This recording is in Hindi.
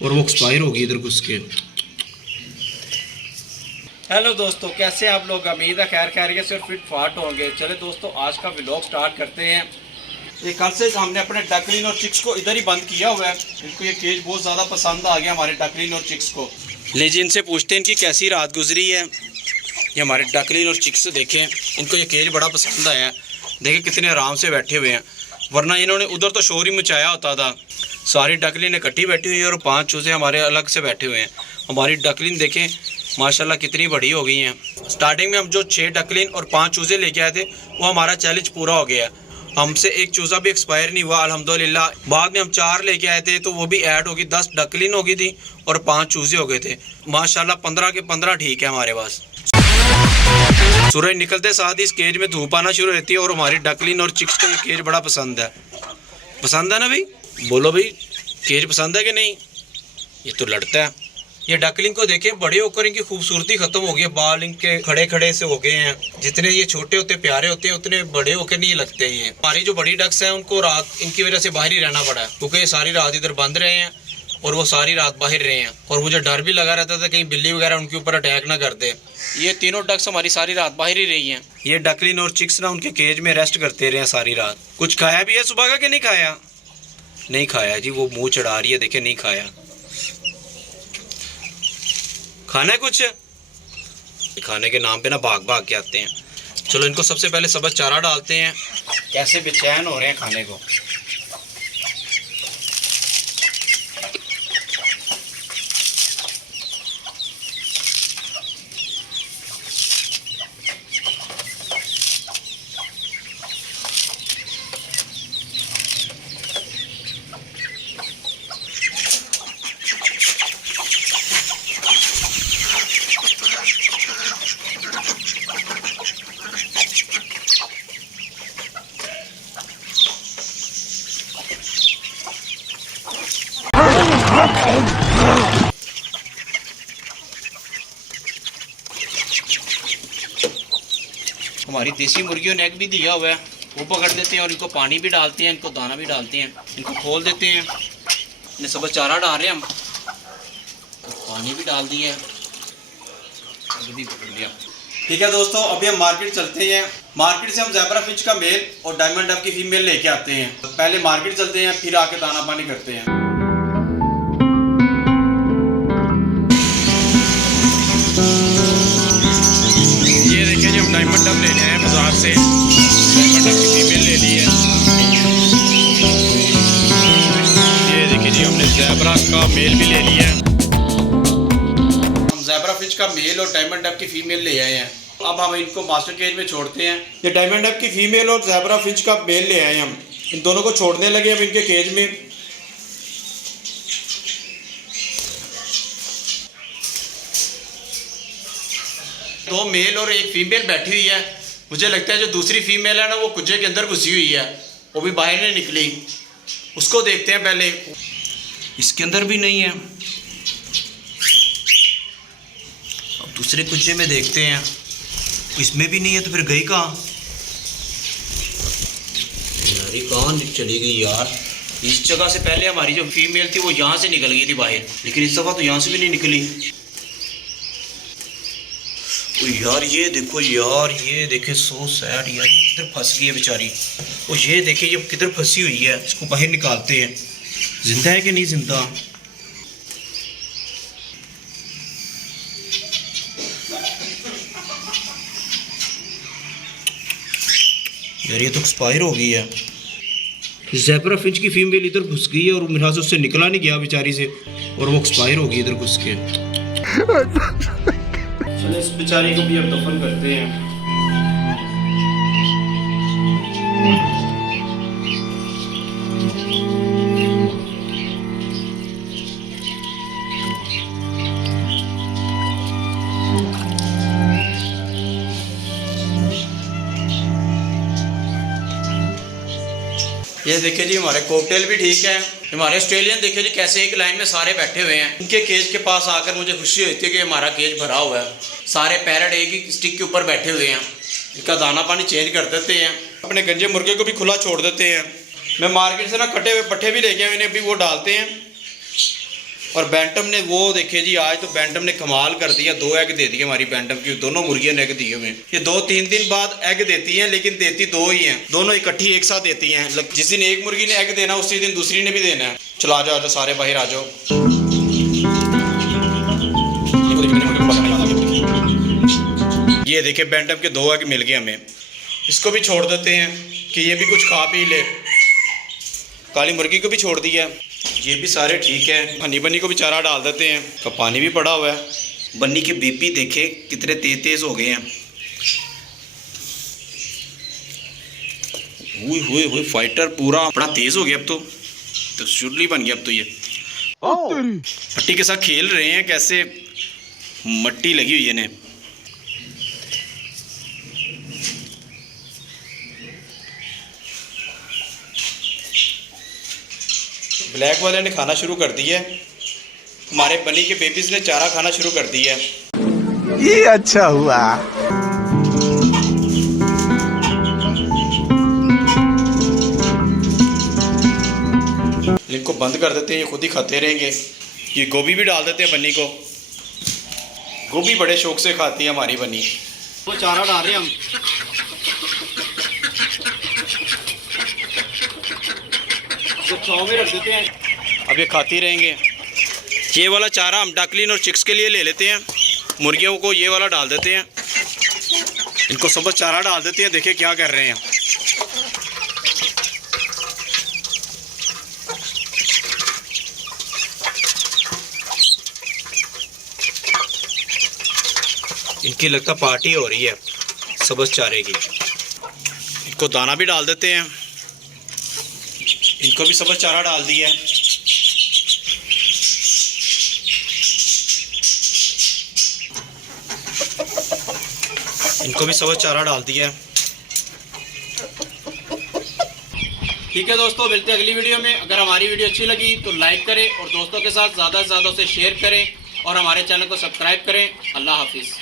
और वो एक्सपायर होगी इधर घुस के। हेलो दोस्तों, कैसे आप लोग? उम्मीद है खैर खैरियत से और फिट फाट होंगे। चले दोस्तों, आज का व्लॉग स्टार्ट करते हैं। ये कल से हमने अपने डकलिन और चिक्स को इधर ही बंद किया हुआ है। इनको ये केज बहुत ज़्यादा पसंद आ गया हमारे डकलिन और चिक्स को। ले जी, इनसे पूछते हैं इनकी कैसी रात गुजरी है। ये हमारे डकलिन और चिक्स देखें, इनको ये केज बड़ा पसंद आया है। देखें कितने आराम से बैठे हुए हैं, वरना इन्होंने उधर तो शोर ही मचाया होता था। सारी डकलिन इकट्ठी बैठी हुई है और 5 चूजे हमारे अलग से बैठे हुए हैं। हमारी डकलिन देखें माशाल्लाह कितनी बड़ी हो गई हैं। स्टार्टिंग में हम जो 6 डकलिन और 5 चूजे लेके आए थे, वो हमारा चैलेंज पूरा हो गया। हमसे एक चूज़ा भी एक्सपायर नहीं हुआ अल्हम्दुलिल्लाह। बाद में हम 4 लेके आए थे तो वो भी ऐड होगी, 10 डकलिन हो गई थी और 5 चूजे हो गए थे। माशाल्लाह 15 के 15 ठीक है हमारे पास। सूरज निकलते साथ ही इस केज में धूप आना शुरू रहती है और हमारी डकलिन और चिक्स को ये केज बड़ा पसंद है। पसंद है ना भाई? बोलो भाई, केज पसंद है कि नहीं? ये तो लड़ता है। ये डकलिंग को देखें, बड़े होकर इनकी खूबसूरती खत्म हो गई है। बाल इनके खड़े खड़े से हो गए हैं। जितने ये छोटे होते प्यारे होते हैं, उतने बड़े होकर नहीं लगते। ये हमारी जो बड़ी डक्स हैं, उनको रात इनकी वजह से बाहर ही रहना पड़ा है, क्योंकि ये सारी रात इधर बंद रहे हैं और वो सारी रात बाहर रहे हैं। और मुझे डर भी लगा रहता था कहीं बिल्ली वगैरह उनके ऊपर अटैक ना कर दे। ये तीनों डक्स हमारी सारी रात बाहर ही रही हैं। ये डकलिन और चिक्स ना उनके केज में रेस्ट करते रहे सारी रात। कुछ खाया भी है सुबह का कि नहीं खाया? नहीं खाया जी, वो मुंह चढ़ा रही है, देखे नहीं खाया। खाना है कुछ? खाने के नाम पे ना भाग भाग के आते हैं। चलो इनको सबसे पहले सब्ज़ चारा डालते हैं। कैसे बेचैन हो रहे हैं खाने को। हमारी देसी मुर्गियों ने एग भी दिया हुआ है, वो पकड़ लेते हैं और इनको पानी भी डालते हैं, इनको दाना भी डालते हैं। इनको खोल देते हैं। इन्हें सब चारा डाल रहे हैं हम, पानी भी डाल दिया, भी पकड़ लिया। ठीक है दोस्तों, अभी हम मार्केट चलते हैं। मार्केट से हम ज़ेबरा फिश का मेल और डायमंड डक की फीमेल लेके आते हैं। पहले मार्केट चलते हैं, फिर आके दाना पानी करते हैं। ये देखिए जी, हम डायमंड डक लेने आए हैं बाजार से। डायमंड डक की फीमेल ले ली है। ये देखिए जी, हमने ज़ेबरा का मेल भी ले लिया है। हम ज़ेबरा फिश का मेल और डायमंड डक की फीमेल ले आए हैं। अब हम इनको मास्टर केज में छोड़ते हैं। ये डायमंड डक की फीमेल और ज़ेबरा फिश का मेल ले आए हैं हम। इन दोनों को छोड़ने लगे अब इनके केज में। दो मेल और एक फीमेल बैठी हुई है। मुझे लगता है जो दूसरी फीमेल है ना, वो कुज्जे के अंदर घुसी हुई है, वो भी बाहर नहीं निकली। उसको देखते हैं पहले। इसके अंदर भी नहीं है। अब दूसरे कुज्जे में देखते हैं, इसमें भी नहीं है, तो फिर गई कहाँ? यार ये कहाँ चली गई यार? इस जगह से पहले हमारी जो फीमेल थी वो यहाँ से निकल गई थी बाहर, लेकिन इस दफ़ा तो यहाँ से भी नहीं निकली। ओ यार ये देखो यार, ये देखे, सो सैड यार, ये किधर फंस गई है बेचारी। और ये देखे ये किधर फंसी हुई है, इसको बाहर निकालते हैं। जिंदा है कि नहीं जिंदा? यार ये तो एक्सपायर हो गई है। ज़ेबरा फिश की फीमेल इधर घुस गई है और मेरे हाथ से उससे निकला नहीं गया बेचारी से, और वो एक्सपायर हो गई इधर घुस के। चलो इस बेचारी को भी अब दफन करते हैं। ये देखिए जी, हमारे कॉकटेल भी ठीक है। हमारे ऑस्ट्रेलियन देखिए जी कैसे एक लाइन में सारे बैठे हुए हैं। इनके केज के पास आकर मुझे खुशी होती है कि हमारा केज भरा हुआ है। सारे पैरट एक ही स्टिक के ऊपर बैठे हुए हैं। इनका दाना पानी चेंज कर देते हैं। अपने गंजे मुर्गे को भी खुला छोड़ देते हैं। मैं मार्केट से ना कटे हुए पट्ठे भी लेके आए, इन्हें भी वो डालते हैं। और बैंटम ने वो देखिए जी, आज तो बैंटम ने कमाल कर दिया, 2 एग दे दिए हमारी बैंटम की, दोनों मुर्गियों ने एग दिए हुए। ये 2-3 दिन बाद एग देती हैं, लेकिन देती 2 ही हैं, दोनों इकट्ठी एक साथ देती हैं। जिस दिन एक मुर्गी ने एग देना उसी दिन दूसरी ने भी देना है। चलो आ जाओ सारे बाहर आ जाओ। ये देखिए बैंटम के 2 एग मिल गए हमें, इसको भी छोड़ देते हैं कि ये भी कुछ खा पी ले। काली मुर्गी को भी छोड़ दिया, ये भी सारे ठीक है। हनी बन्नी को भी चारा डाल देते हैं, का पानी भी पड़ा हुआ है। बन्नी के बीपी देखे कितने तेज हो गए हैं। हुई फाइटर पूरा बड़ा तेज हो गया अब तो शुरली बन गया अब तो। ये मट्टी के साथ खेल रहे हैं, कैसे मट्टी लगी हुई है इन्हें। ब्लैक वाले ने खाना शुरू कर दिया है, हमारे बनी के बेबीज ने चारा खाना शुरू कर दिया है। ये अच्छा हुआ। इनको बंद कर देते हैं, ये खुद ही खाते रहेंगे। ये गोभी भी डाल देते हैं बन्नी को, गोभी बड़े शौक से खाती है हमारी बन्नी। वो चारा डाल रहे हैं हम, तो छांव में रख देते हैं, अब ये खाती रहेंगे। ये वाला चारा हम डकलिन और चिक्स के लिए ले लेते हैं, मुर्गियों को ये वाला डाल देते हैं। इनको सुबह चारा डाल देते हैं, देखिए क्या कर रहे हैं। इनकी लगता पार्टी हो रही है सब्ज़ चारे की। इनको दाना भी डाल देते हैं, इनको भी सब्ज़ चारा डाल दिया है। इनको भी सब्ज़ चारा डाल दिया है। ठीक है दोस्तों, मिलते हैं अगली वीडियो में। अगर हमारी वीडियो अच्छी लगी तो लाइक करें और दोस्तों के साथ ज़्यादा से ज़्यादा उसे शेयर करें और हमारे चैनल को सब्सक्राइब करें। अल्लाह हाफिज़।